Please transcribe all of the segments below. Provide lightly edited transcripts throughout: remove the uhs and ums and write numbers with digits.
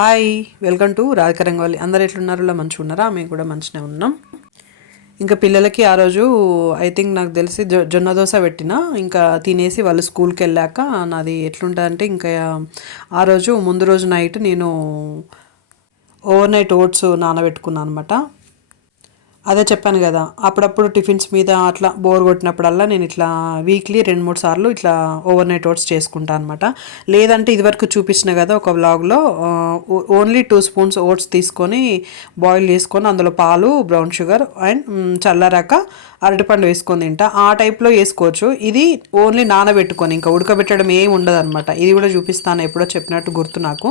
Hi, welcome to Radhika రంగవల్లి. అందరు ఎట్లున్నారో మంచిగా ఉన్నారా? మేము కూడా మంచిగా ఉన్నాం. ఇంకా పిల్లలకి ఆ రోజు ఐ థింక్ నాకు తెలిసి జొన్న దోశ పెట్టిన, ఇంకా తినేసి వాళ్ళు స్కూల్కి వెళ్ళాక నాది ఎట్లుంటుందంటే ఇంకా ఆ రోజు ముందు రోజు నైట్ నేను ఓవర్ నైట్ ఓట్స్ నానబెట్టుకున్నాను అనమాట. అదే చెప్పాను కదా, అప్పుడప్పుడు టిఫిన్స్ మీద అట్లా బోర్ కొట్టినప్పుడల్లా నేను ఇట్లా వీక్లీ 2-3 సార్లు ఇట్లా ఓవర్ నైట్ ఓట్స్ చేసుకుంటాను అనమాట. లేదంటే ఇదివరకు చూపించిన కదా ఒక వ్లాగ్లో, ఓన్లీ 2 స్పూన్స్ ఓట్స్ తీసుకొని బాయిల్ చేసుకొని అందులో పాలు, బ్రౌన్ షుగర్ అండ్ చల్లారాక అరటిపండు వేసుకొని తింటా. ఆ టైప్లో వేసుకోవచ్చు. ఇది ఓన్లీ నానబెట్టుకొని ఇంకా ఉడకబెట్టడం ఏమి ఉండదు అనమాట. ఇది కూడా చూపిస్తాను, ఎప్పుడో చెప్పినట్టు గుర్తు నాకు.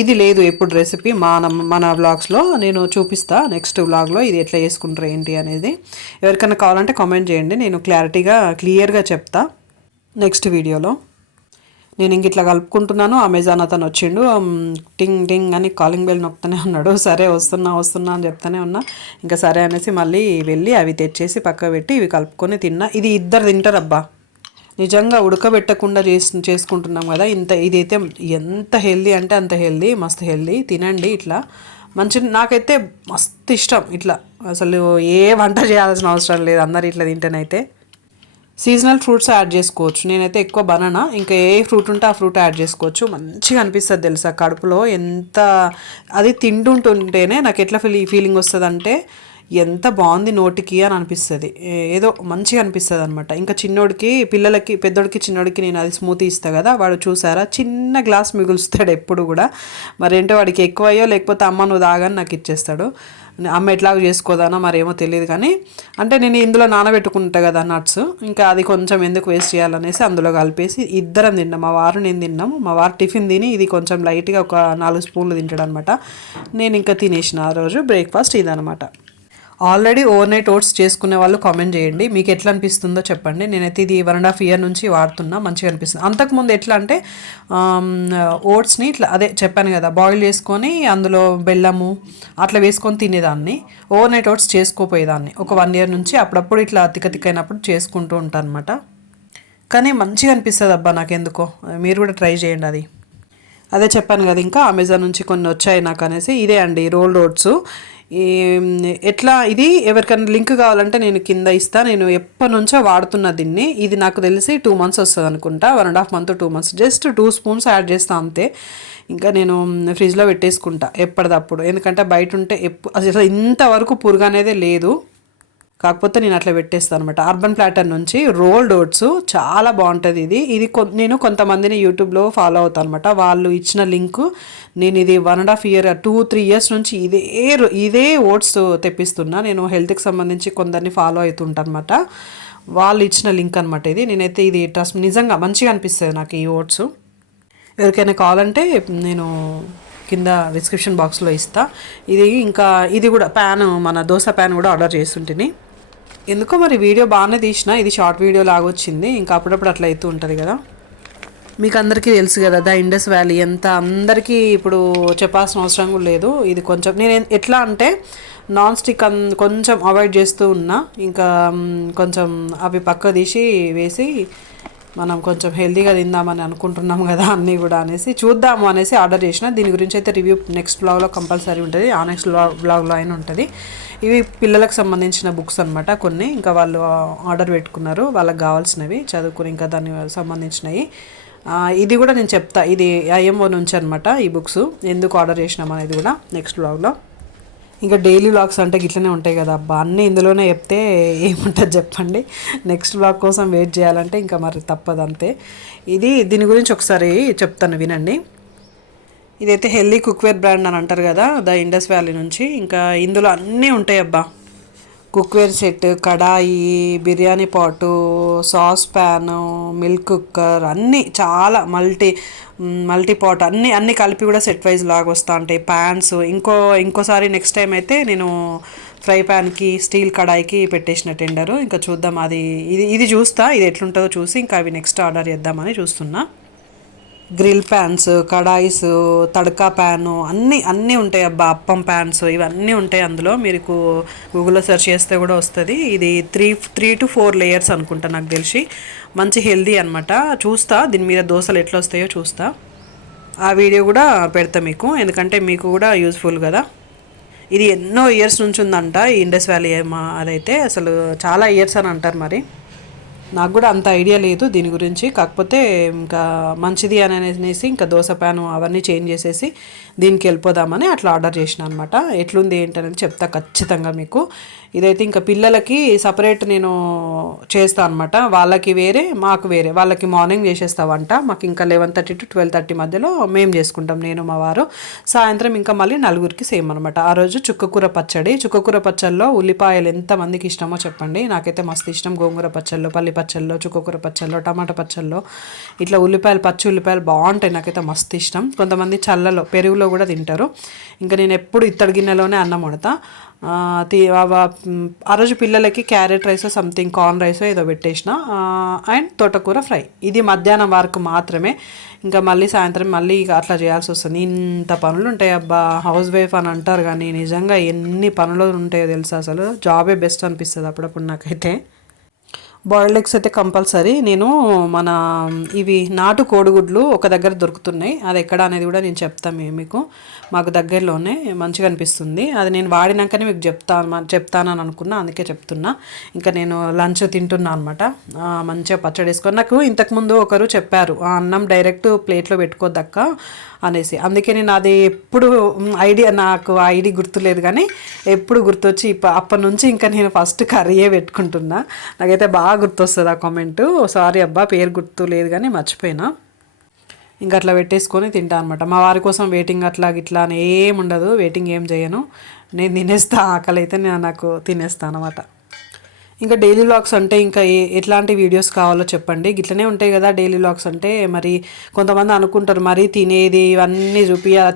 ఇది లేదు ఎప్పుడు రెసిపీ మన వ్లాగ్స్లో నేను చూపిస్తా. నెక్స్ట్ వ్లాగ్లో ఇది ఎట్లా చేసుకుంటారు ఏంటి అనేది ఎవరికైనా కావాలంటే కామెంట్ చేయండి, నేను క్లియర్గా చెప్తా నెక్స్ట్ వీడియోలో. నేను ఇంక ఇట్లా కలుపుకుంటున్నాను. అమెజాన్ అతను వచ్చిండు, టింగ్ టింగ్ అని కాలింగ్ బెల్ నొక్కుతూనే ఉన్నాడు. సరే వస్తున్నా అని చెప్తానే ఉన్నా. ఇంకా సరే అనేసి మళ్ళీ వెళ్ళి అవి తెచ్చేసి పక్క పెట్టి ఇవి కలుపుకొని తిన్నా. ఇది ఇద్దరు తింటారు అబ్బా. నిజంగా ఉడకబెట్టకుండా చేసుకుంటున్నాం కదా, ఇదైతే ఎంత హెల్దీ అంటే అంత హెల్దీ, మస్తు హెల్దీ. తినండి ఇట్లా మంచి. నాకైతే మస్తు ఇష్టం ఇట్లా. అసలు ఏ వంట చేయాల్సిన అవసరం లేదు, అందరు ఇట్లా తింటేనైతే. సీజనల్ ఫ్రూట్స్ యాడ్ చేసుకోవచ్చు. నేనైతే ఎక్కువ బనానా, ఇంకా ఏ ఫ్రూట్ ఉంటే ఆ ఫ్రూట్ యాడ్ చేసుకోవచ్చు. మంచిగా అనిపిస్తుంది తెలుసా కడుపులో. ఎంత అది తింటుంటేనే నాకు ఎట్లా ఫీలింగ్ వస్తుంది అంటే ఎంత బాగుంది నోటికి అని అనిపిస్తుంది. ఏదో మంచిగా అనిపిస్తుంది అనమాట. ఇంకా పిల్లలకి, పెద్దోడికి, చిన్నోడికి నేను అది స్మూతీ ఇస్తాను కదా, వాడు చూసారా చిన్న గ్లాస్ మిగులుస్తాడు ఎప్పుడు కూడా. మరేంటో వాడికి ఎక్కువయ్యో లేకపోతే అమ్మ నువ్వు తాగని నాకు ఇచ్చేస్తాడు. అమ్మ ఎట్లాగో చేసుకోదానో మరేమో తెలియదు కానీ, అంటే నేను ఇందులో నానబెట్టుకుంటా కదా నట్స్, ఇంకా అది కొంచెం ఎందుకు వేస్ట్ చేయాలనేసి అందులో కలిపేసి ఇద్దరం తిన్నాం. మా వారు నేను తిన్నాము. మా వారు టిఫిన్ తిని ఇది కొంచెం లైట్గా ఒక 4 స్పూన్లు తింటాడు అనమాట. నేను ఇంకా తినేసిన ఆ రోజు బ్రేక్ఫాస్ట్ ఇదనమాట. ఆల్రెడీ ఓవర్ నైట్ ఓట్స్ చేసుకునే వాళ్ళు కామెంట్ చేయండి, మీకు ఎట్లా అనిపిస్తుందో చెప్పండి. నేనైతే ఇది 1.5 ఇయర్ నుంచి వాడుతున్నా, మంచిగా అనిపిస్తుంది. అంతకుముందు ఎట్లా అంటే ఓట్స్ని ఇట్లా అదే చెప్పాను కదా బాయిల్ చేసుకొని అందులో బెల్లము అట్లా వేసుకొని తినేదాన్ని. ఓవర్ నైట్ ఓట్స్ చేసుకోపోయేదాన్ని ఒక 1 ఇయర్ నుంచి. అప్పుడప్పుడు ఇట్లా తిక్కైనప్పుడు చేసుకుంటూ ఉంటాను అనమాట. కానీ మంచిగా అనిపిస్తుంది అబ్బా నాకెందుకో. మీరు కూడా ట్రై చేయండి అది. అదే చెప్పాను కదా, ఇంకా అమెజాన్ నుంచి కొన్ని వచ్చాయి నాకు అనేసి. ఇదే అండి రోల్డ్ ఓట్స్. ఎట్లా ఇది ఎవరికైనా లింక్ కావాలంటే నేను కింద ఇస్తాను. నేను ఎప్పటి నుంచో వాడుతున్నా దీన్ని. ఇది నాకు తెలిసి 2 మంత్స్ వస్తుంది అనుకుంటా, 1.5 month 2 months. Just 2 spoons add చేస్తాను అంతే. ఇంకా నేను ఫ్రిడ్జ్లో పెట్టేసుకుంటా ఎప్పటిదప్పుడు, ఎందుకంటే బయట ఉంటే అసలు ఇంతవరకు పురుగు అనేదే లేదు. కాకపోతే నేను అట్లా పెట్టేస్తాను అనమాట. అర్బన్ ప్లాటర్ నుంచి రోల్డ్ ఓట్స్ చాలా బాగుంటుంది. నేను కొంతమందిని యూట్యూబ్లో ఫాలో అవుతాను అనమాట. వాళ్ళు ఇచ్చిన లింక్ నేను ఇది 1.5 ఇయర్ 2-3 ఇయర్స్ నుంచి ఇదే ఓట్స్ తెప్పిస్తున్నా. నేను హెల్త్కి సంబంధించి కొందరిని ఫాలో అవుతుంటాను అనమాట. వాళ్ళు ఇచ్చిన లింక్ అనమాట ఇది. నేనైతే ఇది ట్రస్ట్ నిజంగా మంచిగా అనిపిస్తుంది నాకు ఈ ఓట్స్. ఎవరికైనా కావాలంటే నేను కింద డిస్క్రిప్షన్ బాక్స్లో ఇస్తా. ఇది కూడా మన దోశ ప్యాన్ కూడా ఆర్డర్ చేస్తుంటిని. ఎందుకో మరి వీడియో బాగానే తీసిన, ఇది షార్ట్ వీడియో లాగా వచ్చింది. ఇంకా అప్పుడప్పుడు అట్లా అవుతూ ఉంటుంది కదా. మీకు అందరికీ తెలుసు కదా ద ఇండస్ వ్యాలీ ఎంత, అందరికీ ఇప్పుడు చెప్పాల్సిన అవసరం కూడా లేదు. ఇది కొంచెం నేను ఎట్లా అంటే నాన్ స్టిక్ కొంచెం అవాయిడ్ చేస్తూ ఉన్నా. ఇంకా కొంచెం అవి పక్క తీసి వేసి మనం కొంచెం హెల్తీగా తిందామని అనుకుంటున్నాం కదా అన్నీ కూడా అనేసి చూద్దాము అనేసి ఆర్డర్ చేసిన. దీని గురించి అయితే రివ్యూ నెక్స్ట్ బ్లాగ్లో కంపల్సరీ ఉంటుంది. ఆ నెక్స్ట్ బ్లాగ్లో అయినా ఉంటుంది. ఇవి పిల్లలకు సంబంధించిన బుక్స్ అనమాట కొన్ని. ఇంకా వాళ్ళు ఆర్డర్ పెట్టుకున్నారు, వాళ్ళకి కావాల్సినవి చదువుకుని ఇంకా దానికి సంబంధించినవి. ఇది కూడా నేను చెప్తా, ఇది ఐఎంఓ నుంచి అనమాట ఈ బుక్స్. ఎందుకు ఆర్డర్ చేసినాం అనేది కూడా నెక్స్ట్ బ్లాగ్లో. ఇంకా డైలీ వ్లాగ్స్ అంటే గిట్లనే ఉంటాయి కదా అబ్బా, అన్నీ ఇందులోనే చెప్తే ఏముంటుంది చెప్పండి. నెక్స్ట్ వ్లాగ్ కోసం వెయిట్ చేయాలంటే ఇంకా మరి తప్పదు అంతే. దీని గురించి ఒకసారి చెప్తాను వినండి. ఇదైతే హెల్దీ కుక్వేర్ బ్రాండ్ అని అంటారు కదా ద ఇండస్ వ్యాలీ నుంచి. ఇంకా ఇందులో అన్నీ ఉంటాయి అబ్బా. కుక్వేర్ సెట్, కడాయి, బిర్యానీ పాటు, సాస్ ప్యాను, మిల్క్ కుక్కర్, అన్నీ చాలా మల్టీ పాట్ అన్నీ కలిపి కూడా సెట్ వైజ్ లాగా వస్తూ ఉంటాయి. ప్యాన్స్ ఇంకోసారి నెక్స్ట్ టైం అయితే నేను ఫ్రై ప్యాన్కి, స్టీల్ కడాయికి పెట్టేసిన టెండరు. ఇంకా చూద్దాం ఇది చూస్తా, ఇది ఎట్లుంటుందో చూసి ఇంకా అవి నెక్స్ట్ ఆర్డర్ చేద్దామని చూస్తున్నా. గ్రిల్ ప్యాన్స్, కడాయిస్, తడకా ప్యాను అన్నీ ఉంటాయి అబ్బా. అప్పం ప్యాన్స్ ఇవన్నీ ఉంటాయి అందులో. మీరు గూగుల్లో సెర్చ్ చేస్తే కూడా వస్తుంది. ఇది 3 to 4 లేయర్స్ అనుకుంటా నాకు తెలిసి. మంచి హెల్దీ అనమాట. చూస్తా దీని మీద దోశలు ఎట్లా వస్తాయో చూస్తా. ఆ వీడియో కూడా పెడతా మీకు, ఎందుకంటే మీకు కూడా యూస్ఫుల్ కదా. ఇది ఎన్నో ఇయర్స్ నుంచి ఉందంట ఈ ఇండస్ వ్యాలీ అదైతే, అసలు చాలా ఇయర్స్ అని అంటారు. మరి నాకు కూడా అంత ఐడియా లేదు దీని గురించి, కాకపోతే ఇంకా మంచిది అని అనేసి ఇంకా దోశ ప్యాను అవన్నీ చేంజ్ చేసేసి దీనికి వెళ్ళిపోదామని అట్లా ఆర్డర్ చేసిన అనమాట. ఎట్లుంది ఏంటనేది చెప్తా ఖచ్చితంగా మీకు. ఇదైతే ఇంకా పిల్లలకి సపరేట్ నేను చేస్తాను అనమాట, వాళ్ళకి వేరే మాకు వేరే. వాళ్ళకి మార్నింగ్ చేసేస్తా వంట, మాకు ఇంకా 11:30 to 12:30 మధ్యలో మేము చేసుకుంటాం, నేను మా వారు. సాయంత్రం ఇంకా మళ్ళీ నలుగురికి సేమ్ అనమాట. ఆ రోజు చుక్కకూర పచ్చడి. చుక్కకూర పచ్చడిలో ఉల్లిపాయలు ఎంతమందికి ఇష్టమో చెప్పండి, నాకైతే మస్తు ఇష్టం. గోంగూర పచ్చళ్ళు, పల్లి పచ్చళ్ళు, చుక్కకూర పచ్చళ్ళు, టమాటా పచ్చళ్ళు, ఇట్లా ఉల్లిపాయలు, పచ్చి ఉల్లిపాయలు బాగుంటాయి, నాకైతే మస్తు ఇష్టం. కొంతమంది చల్లలో పెరుగులో కూడా తింటారు. ఇంకా నేను ఎప్పుడు ఇత్తడి గిన్నెలోనే అన్నం వండుతా. ఆ రోజు పిల్లలకి carrot rice something, corn rice ఏదో పెట్టేసిన, అండ్ తోటకూర ఫ్రై. ఇది మధ్యాహ్నం వరకు మాత్రమే. ఇంకా మళ్ళీ సాయంత్రం మళ్ళీ ఇక అట్లా చేయాల్సి వస్తుంది. ఇంత పనులు ఉంటాయి అబ్బా, హౌస్ వైఫ్ అని అంటారు కానీ నిజంగా ఎన్ని పనులు ఉంటాయో తెలుసా, అసలు జాబే బెస్ట్ అనిపిస్తుంది అప్పుడప్పుడు నాకైతే. బాయిల్డ్ ఎగ్స్ అయితే కంపల్సరీ. నేను మన ఇవి నాటు కోడిగుడ్లు ఒక దగ్గర దొరుకుతున్నాయి, అది ఎక్కడ అనేది కూడా నేను చెప్తాను మీకు. మాకు దగ్గరలోనే మంచిగా అనిపిస్తుంది, అది నేను వాడినాకనే మీకు చెప్తానని అనుకున్నా, అందుకే చెప్తున్నా. ఇంకా నేను లంచ్ తింటున్నా అనమాట, మంచిగా పచ్చడి వేసుకొని. నాకు ఇంతకుముందు ఒకరు చెప్పారు, ఆ అన్నం డైరెక్ట్ ప్లేట్లో పెట్టుకోద్దక్క అనేసి, అందుకే నేను అది ఎప్పుడు నాకు ఐడి గుర్తులేదు కానీ ఎప్పుడు గుర్తొచ్చి అప్పటి నుంచి ఇంకా నేను ఫస్ట్ కర్రీయే పెట్టుకుంటున్నా. నాకైతే బాగా గుర్తొస్తుంది ఆ కామెంటు. సారీ అబ్బా, పేరు గుర్తు లేదు కానీ మర్చిపోయినా. ఇంకా అట్లా పెట్టేసుకొని తింటా అనమాట. మా వారి కోసం వెయిటింగ్ అట్లా గిట్లా అని ఏం ఉండదు, వెయిటింగ్ ఏం చేయను, నేను తినేస్తా. ఆకలి అయితే నాకు తినేస్తాను అనమాట. ఇంకా డైలీ వ్లాగ్స్ అంటే ఇంకా ఎట్లాంటి వీడియోస్ కావాలో చెప్పండి. గిట్లనే ఉంటాయి కదా డైలీ వ్లాగ్స్ అంటే. మరి కొంతమంది అనుకుంటారు మరి తినేది ఇవన్నీ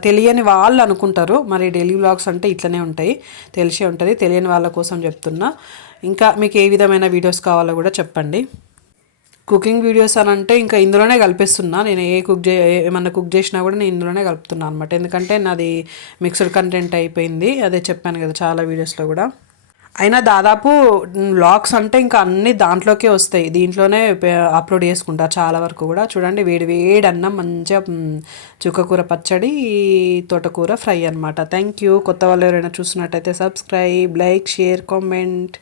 తెలియని వాళ్ళు అనుకుంటారు. మరి డైలీ వ్లాగ్స్ అంటే ఇట్లనే ఉంటాయి, తెలిసే ఉంటుంది. తెలియని వాళ్ళ కోసం చెప్తున్నా. ఇంకా మీకు ఏ విధమైన వీడియోస్ కావాలో కూడా చెప్పండి. కుకింగ్ వీడియోస్ అని అంటే ఇంకా ఇందులోనే కలిపేస్తున్నా నేను. ఏమన్నా కుక్ చేసినా కూడా నేను ఇందులోనే కలుపుతున్నా అనమాట, ఎందుకంటే నాది మిక్స్డ్ కంటెంట్ అయిపోయింది. అదే చెప్పాను కదా చాలా వీడియోస్లో కూడా. అయినా దాదాపు వ్లాగ్స్ అంటే ఇంకా అన్ని దాంట్లోకే వస్తాయి, దీంట్లోనే అప్లోడ్ చేసుకుంటా చాలా వరకు కూడా. చూడండి, వేడి వేడి అన్నం, మంచిగా చుక్కకూర పచ్చడి, తోటకూర ఫ్రై అనమాట. Thank you. కొత్త వాళ్ళు ఎవరైనా చూసినట్టయితే సబ్స్క్రైబ్, లైక్, షేర్, కామెంట్.